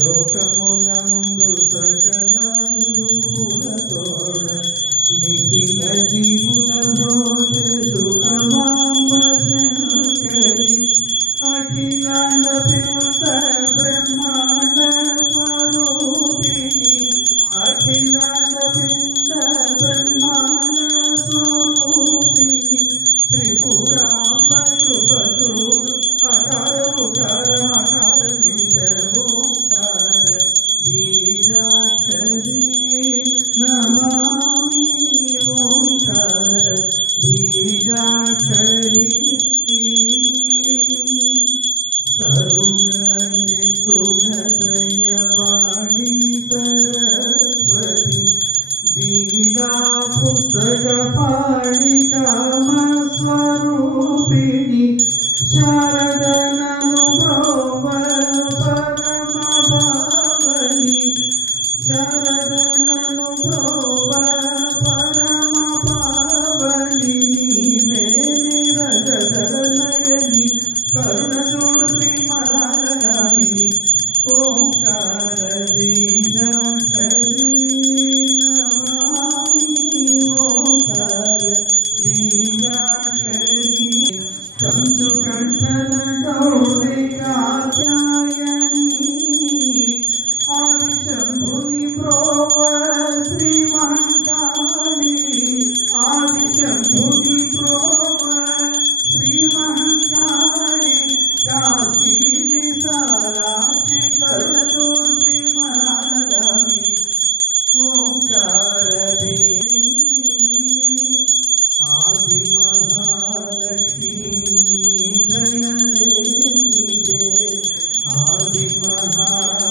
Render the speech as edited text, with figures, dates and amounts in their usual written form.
లోకములందు సకల రూపులతోడ నిఖిల జీవుల రోచ సుఖమాంబ శంకరి అఖిలాండ పిండ బ్రహ్మాండ స్వరూపిణి అఖిలాండ పిండ బ్రహ్మాండ స్వరూపిణి త్రిపురాంబ కృపచూడు అకార ఉకార మకార మిలితము నమామి ఓంకార బీజాక్షరి కరుణ నిగుణ దయవాణి సరస్వతి బీజా పుస్తక పాణి కామ స్వరూపిణి శారదనను బ్రోవ పరమ భావని శారదనను బ్రోవ పరమ పావని నీవే నిరజదనయని కరుణ చూడు శ్రీమరాళగామిని ఓంకార బీజాక్షరి నమామి ఓంకార బీజాక్షరి కంచు కంఠన గౌరీ కాత్యాయని ఆది శంభుని ప్రోవ